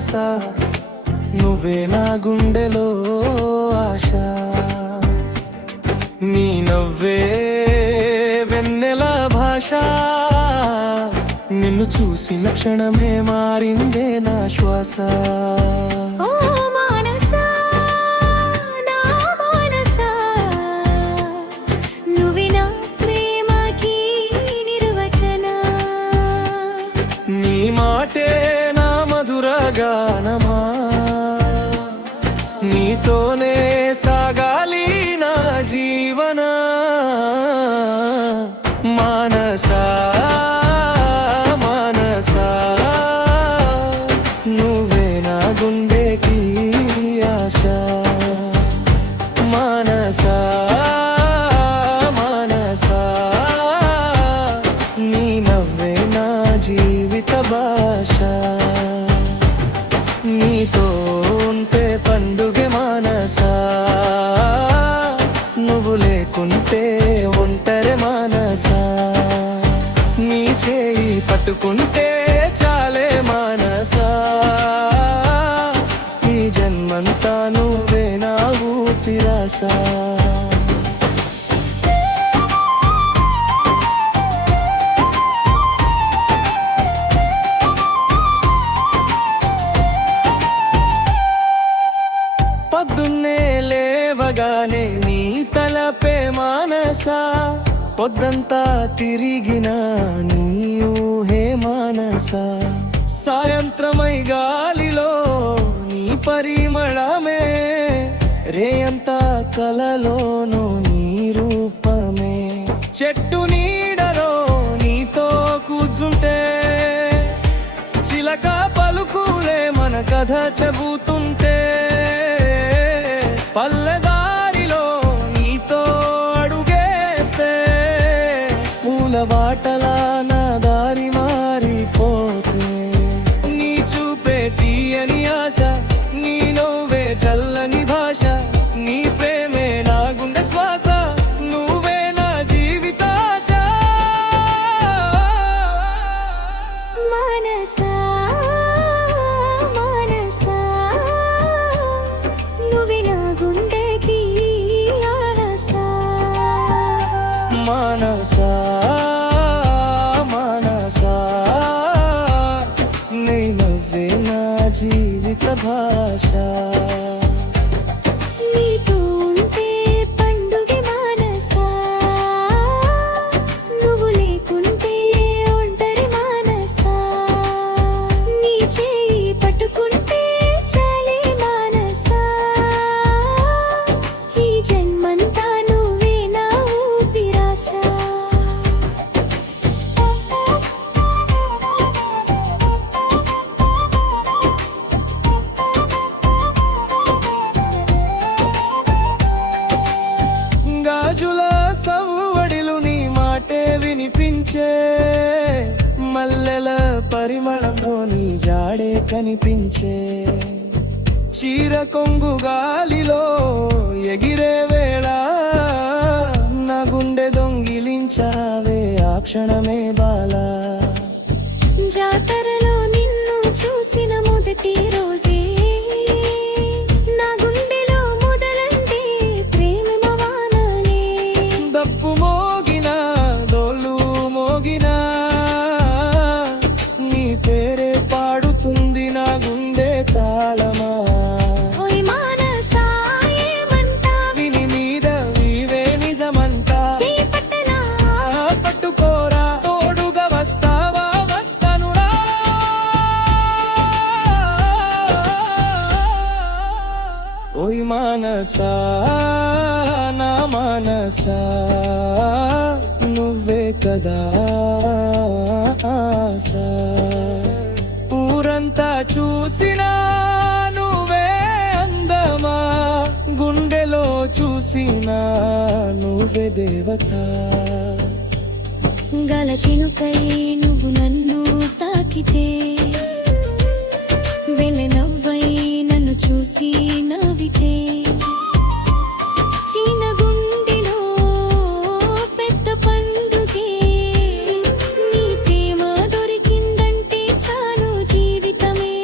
శ్వాస నువ్వే నా గుండెలో ఆశ నీ నవ్వే వెన్నెల భాష నిన్ను చూసిన క్షణమే మారిందే నా శ్వాస గానమా నీతోనే సాగాలి నా జీవన మానసా మానసా నువ్వే నా గుండెకి ఆశ మానసా మానసా నీ నవ్వే నా జీవిత భాష నీతో ఉంటే పండుగ మానసా నువ్వు లేకుంటే ఒంటరి మానసా నీ చేయి పట్టుకుంటే చాలే మానసా ఈ జన్మంతా నువ్వే నా ఊపిరాసా పొద్దున్నే లేవగానే నీ తలపే మానసా పొద్దంతా తిరిగిన నీ ఊహే మానసా సాయంత్రమై గాలిలో నీ పరిమళమే రేయంతా కలలోనూ నీ రూపమే చెట్టు నీడలో నీతో కూర్చుంటే చిలక పలుకులే మన కథ చెబుతుంటే పల్లెదారిలో నీతో అడుగేస్తే పూల బాటలా నా దారి మారిపోతే నీ చూపే తీయని ఆశ నీ నవ్వే చల్లని భాష నీ ప్రేమే నా గుండె శ్వాస నువ్వే నా జీవితాశ మానసా మానసా మానసా నీ నవ్వే నా జీవిత భాష నీతో ఉంటే పండుగ మానసా నువ్వు లేకుంటే ఒంటరి మానసా నీ చేయి పట్టుకుంటే చాలే మానసా ఈ జన్మంతా నువ్వే నా ఊపిరాసా గాజుల సవ్వడిలు నీ మాటే వినిపించే మల్లెల పరిమళంలో నీ జాడే కనిపించే చీర కొంగు గాలిలో ఎగిరే వేళ నా గుండె దొంగిలించావే ఆ క్షణమే బాలా జాతరలో నిన్ను చూసిన మొదటి రోజే నా గుండెలో మొదలంటే ప్రేమ వానలే దప్పు మోగినా డోలు మోగినా నీ పేరే పాడుతుంది నా గుండె తాళమా ఓయ్ మానసా ఏమంటా విని మీద వీవే నిజమంతా చేయి పట్టనా పట్టుకోరా తోడుగా వస్తావా వస్తానురా ఓయ్ మానసా నా మానసా నువ్వే కదా ఆశ ఊరంతా చూసినా నువ్వే అందమా గుండెలో చూసినా నువ్వే దేవత గల చినుకై నువ్వు నన్ను తాకితే వెన్న నవ్వై నన్ను చూసి నవ్వితే చిన్న గుండెలో పెద్ద పండుగే నీ ప్రేమ దొరికిందంటే చాలు జీవితమే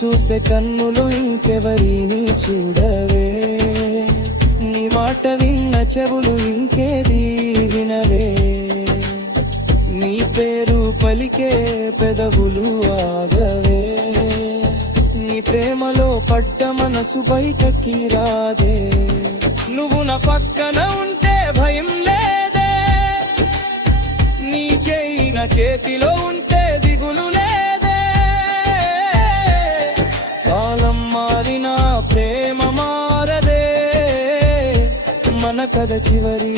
చూసే కన్నులు ఇంకెవరిని చూడవే, నీ మాట విన్న చెవులు ఇంకేది వినవే, నీ పేరు పలికే పెదవులు ఆగవే, నీ ప్రేమలో పడ్డ మనసు బయటకి రాదే, నువ్వు నా పక్కన ఉంటే భయం లేదే, నీ చేయి నా చేతిలో ఉంటే దిగులు లేదే, కాలం మారినా ప్రేమ మారదే, మన కథ చివరి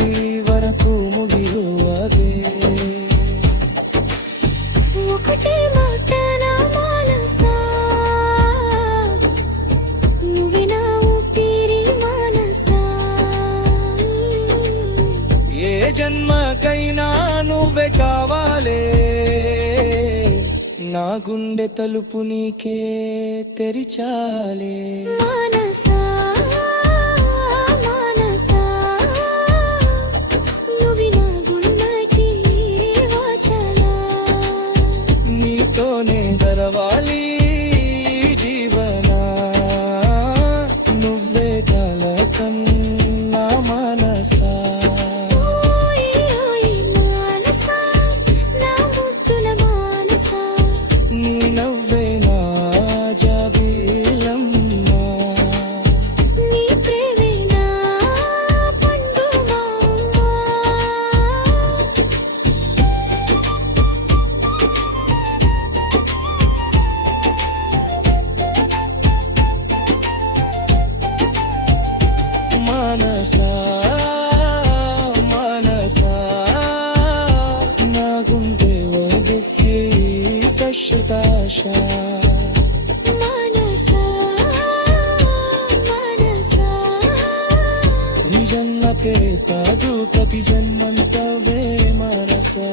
వరకు ముగియువదే. ఒకటే మాట నా మనసా, నువ్వే నా ఊపిరి మనసా. ఏ జన్మకైనా నువ్వే కావాలే, నా గుండె తలుపు నీకే తెరిచాలే. మనసా మనసా, నువ్వే నా గుండెకి వాచలా. నీతోనే గడవాలి జీవనా, నువ్వే కలకన్నా మనసా. ఓయ్ ఓయ్ మనసా, నా ముద్దుల మనసా. నీ నవ్వే నా జాబిలమ్మా, నీ ప్రేమే నా పండు మామ. మనసా మనసా, నా గుండె వదిలి సశితాశ. మనసా మనసా, ఈ జన్మకే కాదు కపి జన్మంతవే మనసా.